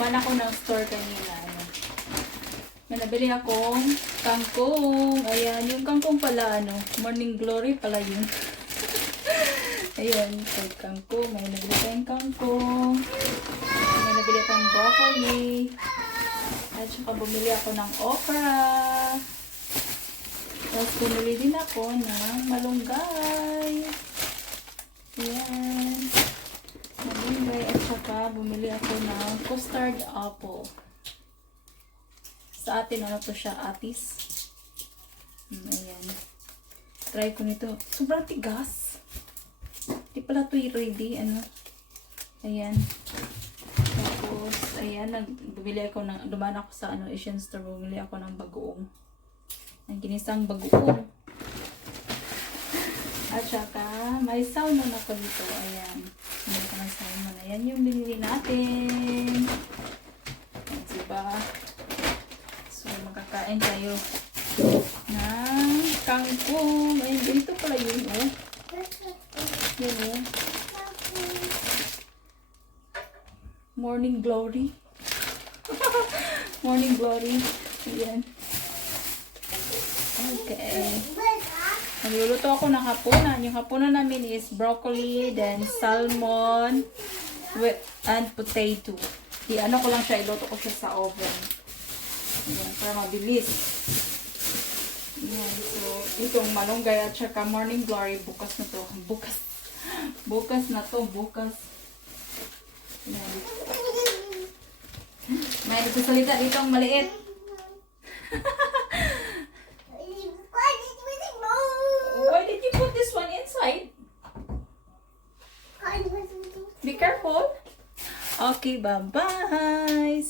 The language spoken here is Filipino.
duman ako ng store kanina. Ano. May nabili akong kangkong. Ayan, yung kangkong pala, ano, Morning Glory pala yun. Ayan, so kangkong. May nabili tayong kangkong. May nabili akong broccoli. At saka bumili ako ng okra. Tapos bumili din ako ng malunggay. Ayan. Malunggay. At saka bumili ako ng custard apple. Sa atin, ano to siya? Atis. Ayan. Try ko nito. Sobrang tigas. Di pala ito ready. Ano? Ayan. Tapos, ayan. Bumili ako ng, dumaan ako sa ano, Asian store. Bumili ako ng bagoong. Ang ginisang bagoong. At saka, may salmon ako dito. Ayan. Bumili ko ng salmon. Ayan yung binili natin. Ayan, diba? So, makakain tayo ng kangkong. Ayan, dito pala yun, oh. Yun, oh. Morning Glory. Morning Glory. Ayan. Okay. Nagluluto ako ng hapunan. Yung hapunan namin is broccoli, then salmon, and potato. I-ano ko lang siya, iluto ko siya sa oven. Ayan, para mabilis. Ayan, so, itong malunggay at saka Morning Glory, bukas na to. Bukas na to, bukas. Ayan. May nagsasalita dito ang maliit. Why did you put this one inside? Be careful. Okay, bye-bye.